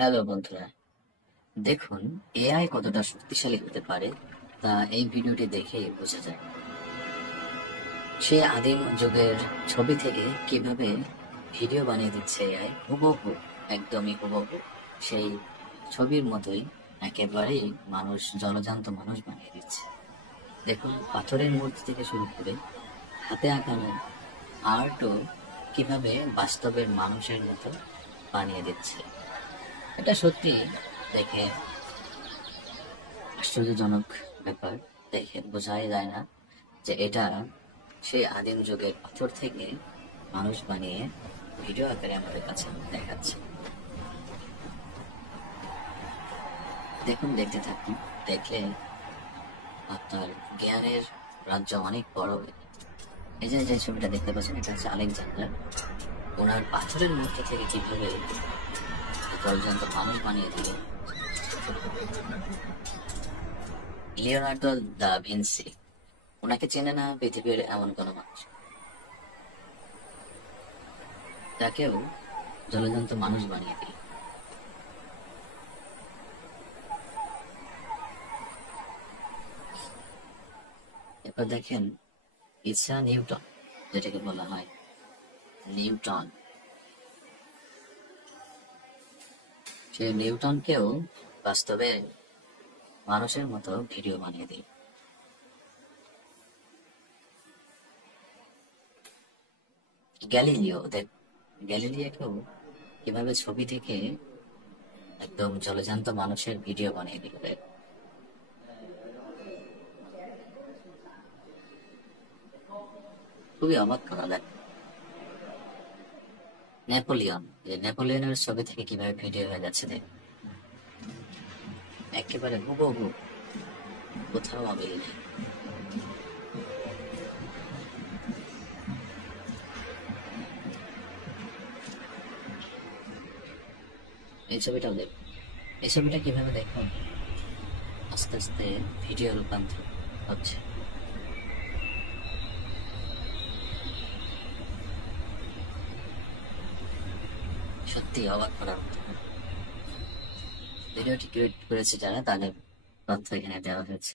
Hello বন্ধুরা, দেখুন AI কতটা শক্তিশালী হতে পারে তা এই ভিডিওটি দেখে বোঝা যায়। সে আদিম যুগের ছবি থেকে কিভাবে ভিডিও বানিয়ে দিচ্ছে এআই, হুবহু, একদমই হুবহু সেই ছবির মতোই একেবারেই জলজান্ত মানুষ বানিয়ে দিচ্ছে। দেখুন পাথরের মূর্তি থেকে শুরু করে হাতে আঁকানো আর্টও কিভাবে বাস্তবের মানুষের মতো বানিয়ে দিচ্ছে। এটা সত্যি দেখে আশ্চর্যজনক ব্যাপার। দেখে বোঝাই যায় না যে এটা সেই আদিম যুগের পাথর থেকে মানুষ বানিয়ে ভিডিও আকারে আমাদের কাছে দেখাচ্ছে। দেখুন, দেখতে থাকুন, দেখলে আপনার জ্ঞানের রাজ্য অনেক বড় হবে। এই যে যে ছবিটা দেখতে পাচ্ছেন, এটা হচ্ছে আলেকজান্ডার। ওনার পাথরের মূর্তি থেকে কিভাবে জলজান্ত মানুষ বানিয়ে দিল লিওনার্দো দা ভিনসি। ওনাকে চেনে না পৃথিবীর এমন কোনো মানুষ, তাকেও জলজান্ত মানুষ বানিয়ে দিল। এরপর দেখেন ইসা নিউটন, যেটাকে বলা হয় নিউটন, সেই নিউটনকেও বাস্তবে মানুষের মতো ভিডিও বানিয়ে দিল। গ্যালিলিও, দেখ গ্যালিলিয়াকেও কিভাবে ছবি থেকে একদম জলজান্ত মানুষের ভিডিও বানিয়ে দিল। খুবই অবাক করা দেখ। নেপোলিয়ন, যে নেপোলিয়নের ছবি থেকে কিভাবে ভিডিও হয়ে যাচ্ছে দেখ, একেবারে হুবহু, কোথাও অমিল নেই। এই ছবিটাও দেখ, এই ছবিটা কিভাবে দেখুন আস্তে আস্তে ভিডিও রূপান্তর হচ্ছে। সত্যি অবাক করার মতো। ভিডিওটি ক্রিয়েট করেছে যারা, তাদের তথ্য এখানে দেওয়া হয়েছে।